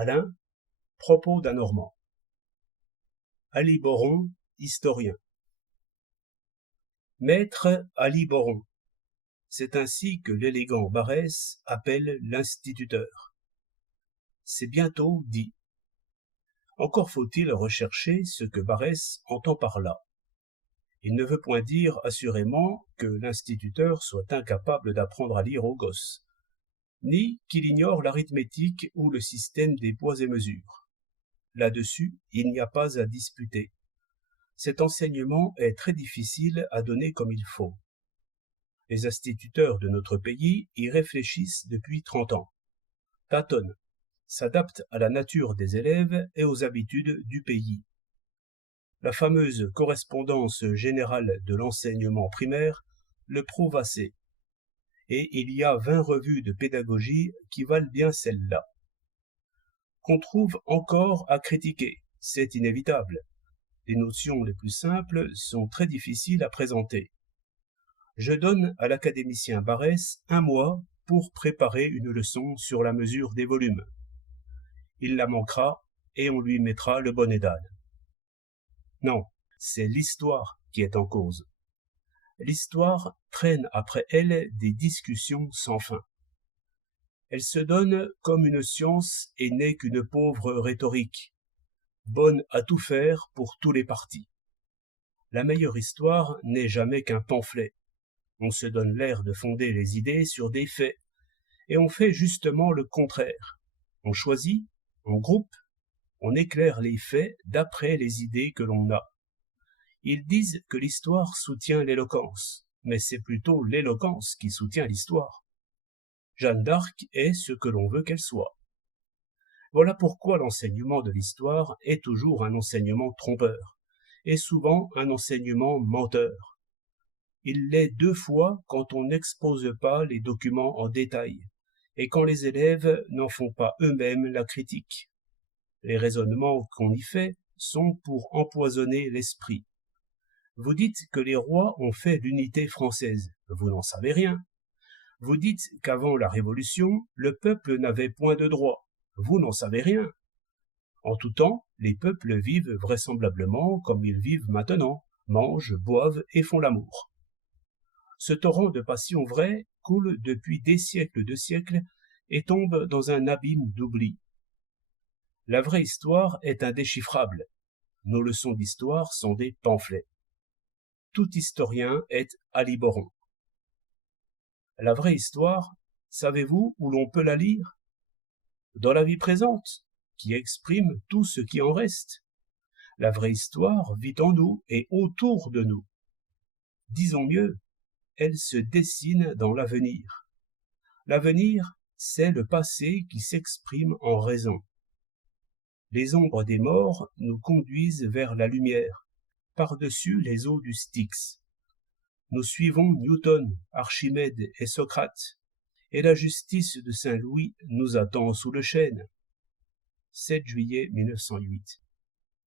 Alain, propos d'un Normand. Aliboron, historien. Maître Aliboron, c'est ainsi que l'élégant Barrès appelle l'instituteur. C'est bientôt dit. Encore faut-il rechercher ce que Barrès entend par là. Il ne veut point dire assurément que l'instituteur soit incapable d'apprendre à lire aux gosses, ni qu'il ignore l'arithmétique ou le système des poids et mesures. Là-dessus, il n'y a pas à disputer. Cet enseignement est très difficile à donner comme il faut. Les instituteurs de notre pays y réfléchissent depuis 30 ans, tâtonnent, s'adaptent à la nature des élèves et aux habitudes du pays. La fameuse correspondance générale de l'enseignement primaire le prouve assez. Et il y a 20 revues de pédagogie qui valent bien celle-là. Qu'on trouve encore à critiquer, c'est inévitable. Les notions les plus simples sont très difficiles à présenter. Je donne à l'académicien Barrès 1 mois pour préparer une leçon sur la mesure des volumes. Il la manquera et on lui mettra le bonnet d'âne. Non, c'est l'histoire qui est en cause. L'histoire traîne après elle des discussions sans fin. Elle se donne comme une science et n'est qu'une pauvre rhétorique, bonne à tout faire pour tous les partis. La meilleure histoire n'est jamais qu'un pamphlet. On se donne l'air de fonder les idées sur des faits, et on fait justement le contraire. On choisit, on groupe, on éclaire les faits d'après les idées que l'on a. Ils disent que l'histoire soutient l'éloquence, mais c'est plutôt l'éloquence qui soutient l'histoire. Jeanne d'Arc est ce que l'on veut qu'elle soit. Voilà pourquoi l'enseignement de l'histoire est toujours un enseignement trompeur, et souvent un enseignement menteur. Il l'est 2 fois quand on n'expose pas les documents en détail, et quand les élèves n'en font pas eux-mêmes la critique. Les raisonnements qu'on y fait sont pour empoisonner l'esprit. Vous dites que les rois ont fait l'unité française. Vous n'en savez rien. Vous dites qu'avant la Révolution, le peuple n'avait point de droit. Vous n'en savez rien. En tout temps, les peuples vivent vraisemblablement comme ils vivent maintenant, mangent, boivent et font l'amour. Ce torrent de passion vraie coule depuis des siècles de siècles et tombe dans un abîme d'oubli. La vraie histoire est indéchiffrable. Nos leçons d'histoire sont des pamphlets. Tout historien est Aliboron. La vraie histoire, savez-vous où l'on peut la lire? Dans la vie présente, qui exprime tout ce qui en reste. La vraie histoire vit en nous et autour de nous. Disons mieux, elle se dessine dans l'avenir. L'avenir, c'est le passé qui s'exprime en raison. Les ombres des morts nous conduisent vers la lumière, par-dessus les eaux du Styx. Nous suivons Newton, Archimède et Socrate, et la justice de Saint-Louis nous attend sous le chêne. 7 juillet 1908.